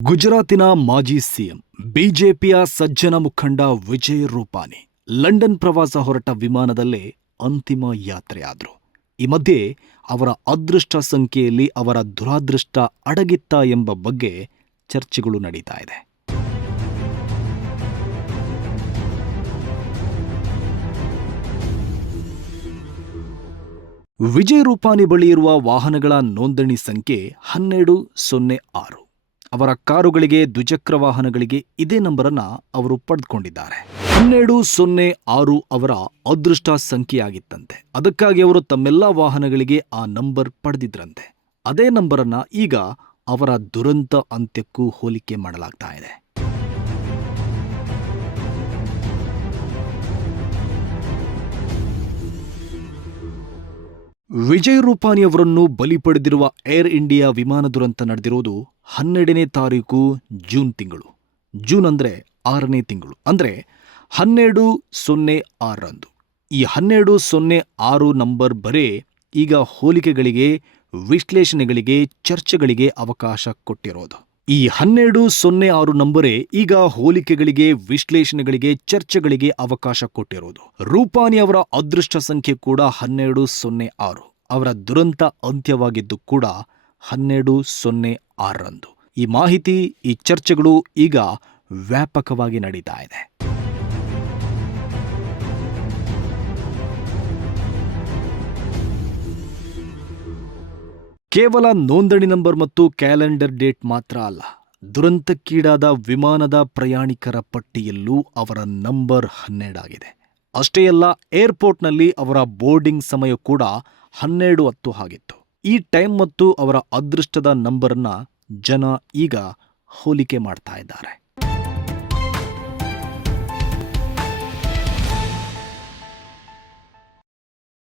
ಗುಜರಾತಿನ ಮಾಜಿ ಸಿಎಂ, ಬಿಜೆಪಿಯ ಸಜ್ಜನ ಮುಖಂಡ ವಿಜಯ್ ರೂಪಾನಿ ಲಂಡನ್ ಪ್ರವಾಸ ಹೊರಟ ವಿಮಾನದಲ್ಲೇ ಅಂತಿಮ ಯಾತ್ರೆಯಾದರು. ಈ ಮಧ್ಯೆ ಅವರ ಅದೃಷ್ಟ ಸಂಖ್ಯೆಯಲ್ಲಿ ಅವರ ದುರಾದೃಷ್ಟ ಅಡಗಿತ್ತ ಎಂಬ ಬಗ್ಗೆ ಚರ್ಚೆಗಳು ನಡೀತಾ ಇದೆ. ವಿಜಯ್ ರೂಪಾನಿ ಬಳಿ ಇರುವ ವಾಹನಗಳ ನೋಂದಣಿ ಸಂಖ್ಯೆ ಹನ್ನೆರಡು ಸೊನ್ನೆ ಆರು. ಅವರ ಕಾರುಗಳಿಗೆ ದ್ವಿಚಕ್ರ ವಾಹನಗಳಿಗೆ ಇದೇ ನಂಬರನ್ನ ಅವರು ಪಡೆದುಕೊಂಡಿದ್ದಾರೆ. ಹನ್ನೆರಡು ಸೊನ್ನೆ ಆರು ಅವರ ಅದೃಷ್ಟ ಸಂಖ್ಯೆಯಾಗಿತ್ತಂತೆ ಅದಕ್ಕಾಗಿ ಅವರು ತಮ್ಮೆಲ್ಲ ವಾಹನಗಳಿಗೆ ಆ ನಂಬರ್ ಪಡೆದಿದ್ರಂತೆ. ಅದೇ ನಂಬರನ್ನ ಈಗ ಅವರ ದುರಂತ ಅಂತ್ಯಕ್ಕೂ ಹೋಲಿಕೆ ಮಾಡಲಾಗ್ತಾ ಇದೆ. ವಿಜಯ್ ರೂಪಾನಿ ಅವರನ್ನು ಬಲಿ ಪಡೆದಿರುವ ಏರ್ ಇಂಡಿಯಾ ವಿಮಾನ ದುರಂತ ನಡೆದಿರುವುದು ಹನ್ನೆರಡನೇ ತಾರೀಕು ಜೂನ್ ತಿಂಗಳು. ಜೂನ್ ಅಂದ್ರೆ ಆರನೇ ತಿಂಗಳು. ಅಂದ್ರೆ ಹನ್ನೆರಡು ಸೊನ್ನೆ ಆರಂದು ಈ ಹನ್ನೆರಡು ಸೊನ್ನೆ ಆರು ನಂಬರ್ ಬರೇ ಈಗ ಹೋಲಿಕೆಗಳಿಗೆ, ವಿಶ್ಲೇಷಣೆಗಳಿಗೆ, ಚರ್ಚೆಗಳಿಗೆ ಅವಕಾಶ ಕೊಟ್ಟಿರೋದು. ಈ ಹನ್ನೆರಡು ಸೊನ್ನೆ ಆರು ನಂಬರೇ ಈಗ ಹೋಲಿಕೆಗಳಿಗೆ, ವಿಶ್ಲೇಷಣೆಗಳಿಗೆ, ಚರ್ಚೆಗಳಿಗೆ ಅವಕಾಶ ಕೊಟ್ಟಿರೋದು. ರೂಪಾನಿ ಅವರ ಅದೃಷ್ಟ ಸಂಖ್ಯೆ ಕೂಡ ಹನ್ನೆರಡು ಸೊನ್ನೆ ಆರು. ಅವರ ದುರಂತ ಅಂತ್ಯವಾಗಿದ್ದು ಕೂಡ ಹನ್ನೆರಡು ಸೊನ್ನೆ ಆರರಂದು. ಈ ಮಾಹಿತಿ, ಈ ಚರ್ಚೆಗಳು ಈಗ ವ್ಯಾಪಕವಾಗಿ ನಡೀತಾ ಇದೆ. ಕೇವಲ ನೋಂದಣಿ ನಂಬರ್ ಮತ್ತು ಕ್ಯಾಲೆಂಡರ್ ಡೇಟ್ ಮಾತ್ರ ಅಲ್ಲ, ದುರಂತಕ್ಕೀಡಾದ ವಿಮಾನದ ಪ್ರಯಾಣಿಕರ ಪಟ್ಟಿಯಲ್ಲೂ ಅವರ ನಂಬರ್ ಹನ್ನೆರಡಾಗಿದೆ. ಅಷ್ಟೇ ಅಲ್ಲ, ಏರ್ಪೋರ್ಟ್ನಲ್ಲಿ ಅವರ ಬೋರ್ಡಿಂಗ್ ಸಮಯ ಕೂಡ ಹನ್ನೆರಡು ಹತ್ತು ಆಗಿತ್ತು. ಈ ಟೈಮ್ ಮತ್ತು ಅವರ ಅದೃಷ್ಟದ ನಂಬರನ್ನು ಜನ ಈಗ ಹೋಲಿಕೆ ಮಾಡ್ತಾ ಇದ್ದಾರೆ.